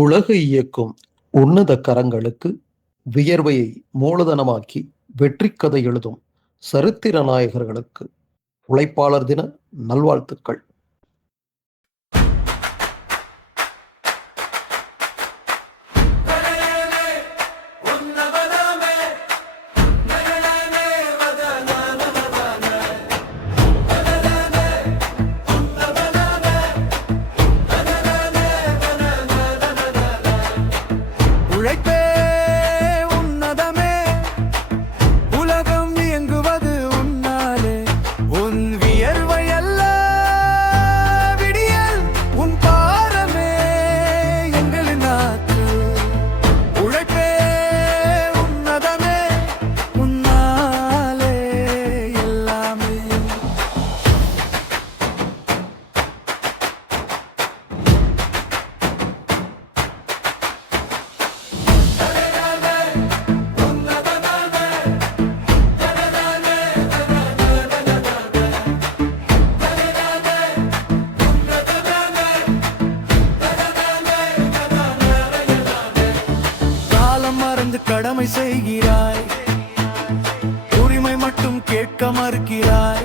உலகை இயக்கும் உன்னத கரங்களுக்கு வியர்வையை மூலதனமாக்கி வெற்றிக்கதை எழுதும் சரித்திர நாயகர்களுக்கு உழைப்பாளர் தின நல்வாழ்த்துக்கள். உழைப்பே உன்னதமே, உலகம் இயங்குவது உன்னாலே. உன் வியர்வை அல்ல விடியல், உன் பாரமே எங்களின் ஆற்றல். உழைப்பே உன்னதமே, உன்னாலே எல்லாமே. மறந்து கடமை செய்கிறாய், உரிமை மட்டும் கேட்க மறுக்கிறாய்.